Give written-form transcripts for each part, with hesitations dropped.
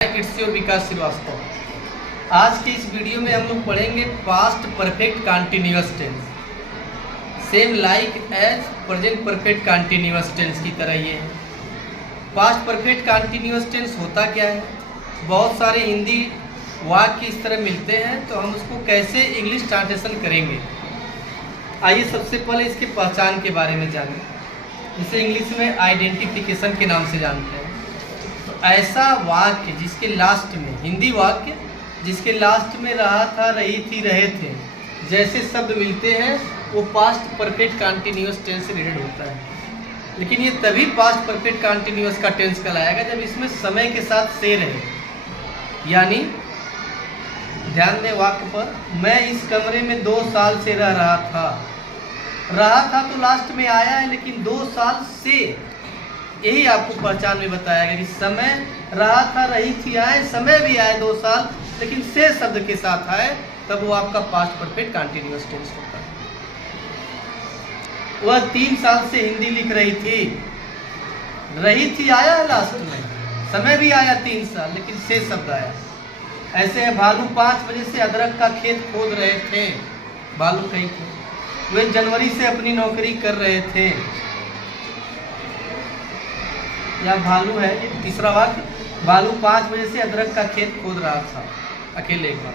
It's your विकास श्रीवास्तव। आज की इस वीडियो में हम लोग पढ़ेंगे past perfect continuous tense, same like as present perfect continuous tense की तरह ये है। पास्ट परफेक्ट कंटिन्यूअस टेंस होता क्या है? बहुत सारे हिंदी वाक्य इस तरह मिलते हैं, तो हम उसको कैसे इंग्लिश ट्रांसलेशन करेंगे। आइए सबसे पहले इसके पहचान के बारे में जानें। इसे इंग्लिश में आइडेंटिफिकेशन के नाम से जानते हैं। तो ऐसा वाक्य जिसके लास्ट में, हिंदी वाक्य जिसके लास्ट में रहा था, रही थी, रहे थे जैसे शब्द मिलते हैं, वो पास्ट परफेक्ट कंटिन्यूअस टेंस से रिलेटेड होता है। लेकिन ये तभी पास्ट परफेक्ट कंटिन्यूअस का टेंस कहलाएगा जब इसमें समय के साथ से रहे। यानी ध्यान दें वाक्य पर, मैं इस कमरे में 2 साल से रह रहा था तो लास्ट में आया है, लेकिन 2 साल से, यही आपको पहचान में बताया गया कि समय रहा था, रही थी, आए, समय भी आए 2 साल, लेकिन से शब्द के साथ आए, तब वो आपका पास्ट परफेक्ट कंटिन्यूअस टेंस होता है। वह 3 साल से हिंदी लिख रही थी, आया है लास्ट में, समय भी आया 3 साल, लेकिन से शब्द आया। ऐसे है, भालू 5 बजे से अदरक का खेत खोद रहे थे, भालू कहीं थे। वे जनवरी से अपनी नौकरी कर रहे थे, या भालू है ये तीसरा वाक्य, भालू 5 बजे से अदरक का खेत खोद रहा था, अकेले एक बार,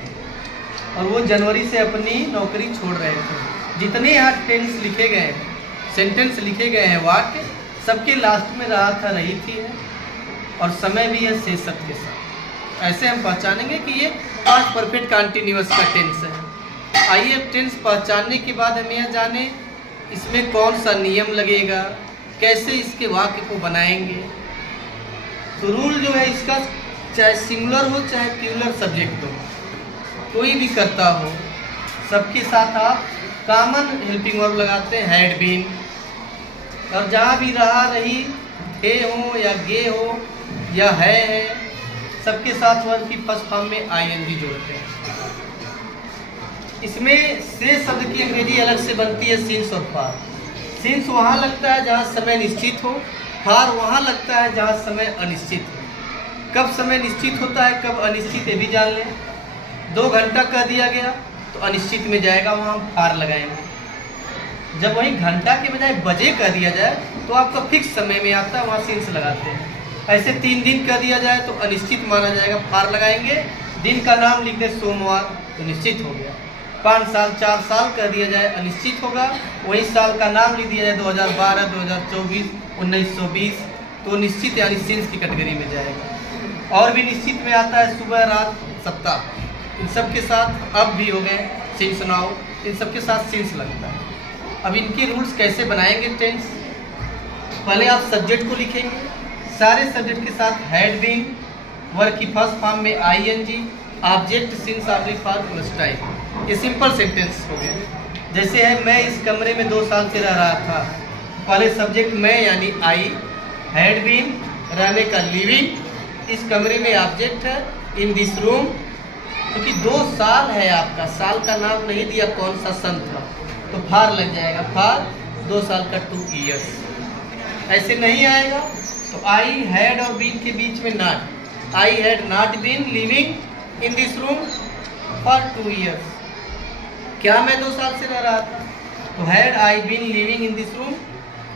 और वो जनवरी से अपनी नौकरी छोड़ रहे थे। जितने यहाँ टेंस लिखे गए हैं, सेंटेंस लिखे गए हैं, वाक्य सबके लास्ट में रहा था, रही थी है, और समय भी है से शब्द के साथ। ऐसे हम पहचानेंगे कि ये पास्ट परफेक्ट कंटिन्यूअस का टेंस है। आइए टेंस पहचानने के बाद हम यह जाने इसमें कौन सा नियम लगेगा, कैसे इसके वाक्य को बनाएंगे। तो रूल जो है इसका, चाहे सिंगुलर हो चाहे प्लूरल सब्जेक्ट हो, कोई भी करता हो, सबके साथ आप कॉमन हेल्पिंग वर्ब लगाते हैं, हैड बीन, और जहाँ भी रहा, रही, थे हो या गे हो या है, सबके साथ वर्ब की फर्स्ट फॉर्म में आईएनजी जोड़ते हैं। इसमें से शब्द की अंग्रेजी अलग से बनती है सिंस और फार। सिंस वहाँ लगता है जहाँ समय निश्चित हो, फार वहाँ लगता है जहाँ समय अनिश्चित हो। कब समय निश्चित होता है, कब अनिश्चित, ये भी जान लें। 2 घंटा कह दिया गया तो अनिश्चित में जाएगा, वहाँ हम फार लगाएंगे। जब वही घंटा के बजाय बजे कह दिया जाए तो आपका फिक्स समय में आता है, वहाँ सिंस लगाते हैं। ऐसे 3 दिन कह दिया जाए तो अनिश्चित माना जाएगा, फार लगाएंगे। दिन का नाम लिख दे सोमवार तो निश्चित हो गया। 5 साल 4 साल कह दिया जाए अनिश्चित होगा, वही साल का नाम लिख दिया जाए 2012, 2024, 1920 तो निश्चित यानी सिंस की कैटेगरी में जाएगा। और भी निश्चित में आता है सुबह, रात, सप्ताह, इन सब के साथ अब भी हो गए सिंस, नाउ, इन सब के साथ सिंस लगता है। अब इनके रूल्स कैसे बनाएंगे टेंस? पहले आप सब्जेक्ट को लिखेंगे, सारे सब्जेक्ट के साथ हैड बीन, वर्ब की फर्स्ट फॉर्म में ING, object since object for plus time. ये सिंपल सेंटेंस हो गया। जैसे है, मैं इस कमरे में 2 साल से रह रहा था, पहले सब्जेक्ट मैं यानी आई, हैड बीन रहने का लिविंग, इस कमरे में ऑब्जेक्ट है इन दिस रूम, क्योंकि 2 साल है आपका, साल का नाम नहीं दिया कौन सा सन था, तो फार लग जाएगा, फार 2 साल का 2 ईयर्स। ऐसे नहीं आएगा तो आई, हैड और बीन के बीच में not, I had not been living in this room for 2 years. क्या मैं 2 साल से रह रहा था? तो had I been living in this room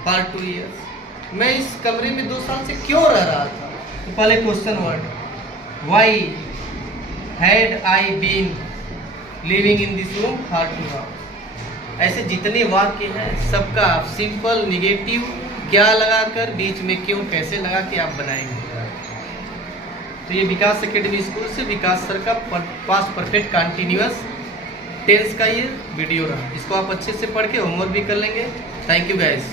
for 2 years. मैं इस कमरे में 2 साल से क्यों रह रहा था? तो पहले question word, why had I been living in this room for 2 years. ऐसे जितने वाक्य हैं सबका आप सिंपल निगेटिव क्या लगाकर, बीच में क्यों, कैसे लगा के आप बनाएंगे। तो ये विकास एकेडमी स्कूल से विकास सर का पास्ट परफेक्ट कंटिन्यूअस टेंस का ये वीडियो रहा। इसको आप अच्छे से पढ़ के होमवर्क भी कर लेंगे। Thank you guys.